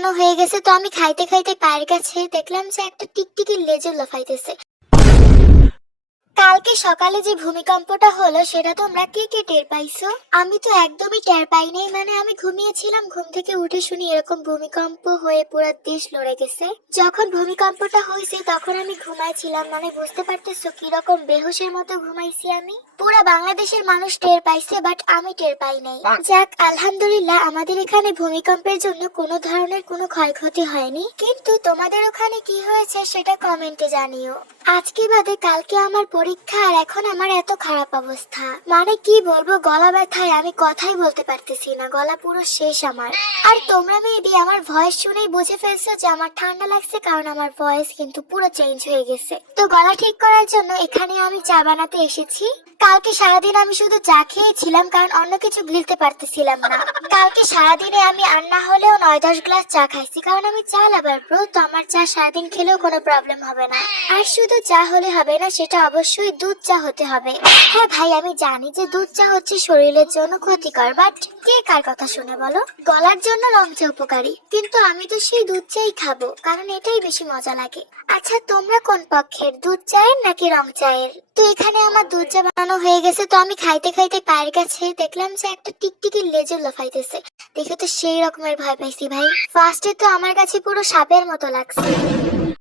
বানানো হয়ে গেছে, তো আমি খাইতে খাইতে পায়ের কাছে দেখলাম যে একটা টিকটিকির লেজুর লাফাইতেছে। কালকে সকালে যে ভূমিকম্পটা হলো সেটা তোমরা কে কে টের পাইছো? আমি তো একদমই টের পাই নাই। মানে আমি ঘুমিয়েছিলাম, ঘুম থেকে উঠে শুনি এরকম ভূমিকম্প হয়ে পুরো দেশ লড়ে গেছে। যখন ভূমিকম্পটা হয়েছে তখন আমি ঘুমাইছিলাম, মানে বুঝতে পারতেছো কিরকম বেহুশের মতো ঘুমাইছি আমি। পুরা বাংলাদেশের মানুষ টের পাইছে, বাট আমি টের পাই নাই। যাক, আলহামদুলিল্লাহ আমাদের এখানে ভূমিকম্পের জন্য কোনো ধরনের কোনো ক্ষয়ক্ষতি হয়নি। কিন্তু তোমাদের ওখানে কি হয়েছে সেটা কমেন্টে জানিও। আজকে বাদে কালকে আমার পরীক্ষা, আর এখন আমার এত খারাপ অবস্থা। মানে কি বলবো, গলা ব্যথায় আমি কথাই বলতে পারতেছি না, গলা পুরো শেষ আমার। আর তোমরা মেবি আমার ভয়েস শুনেই বুঝে ফেলছো যে আমার ঠান্ডা লাগছে, কারণ আমার ভয়েস কিন্তু পুরো চেঞ্জ হয়ে গেছে। তো গলা ঠিক করার জন্য এখানে আমি চা বানাতে এসেছি। কালকে সারাদিন আমি শুধু চা খেয়েছিলাম, কারণ অন্য কিছু গিলতে পারতেছিলাম না। কালকে সারাদিনে আমি আর না হলেও 9-10 গ্লাস চা খাইছি, কারণ আমি চা লাভার ব্রো। তো আমার চা সারাদিন খেলেও কোনো প্রবলেম হবে না। আর শুধু চা হলে হবে না, সেটা অবশ্যই দুধ চা হতে হবে। হ্যাঁ ভাই, আমি জানি যে দুধ চা হচ্ছে শরীরের জন্য ক্ষতিকর, বাট কে কার কথা শুনে বলো? গলার জন্য রং চা উপকারী, কিন্তু আমি তো সেই দুধ চাই খাবো, কারণ এটাই বেশি মজা লাগে। আচ্ছা, তোমরা কোন পক্ষের, দুধ চায়ের নাকি রং চায়ের? তো এখানে আমার দুধ চা বানানো হয়ে গেছে, তো আমি খাইতে খাইতে পায়ের কাছে দেখলাম যে একটা টিকটিকির লেজুর লাফাইতেছে। দেখে তো সেই রকমের ভয় পাইছি ভাই। ফার্স্টে তো আমার কাছে পুরো সাপের মতো লাগছে।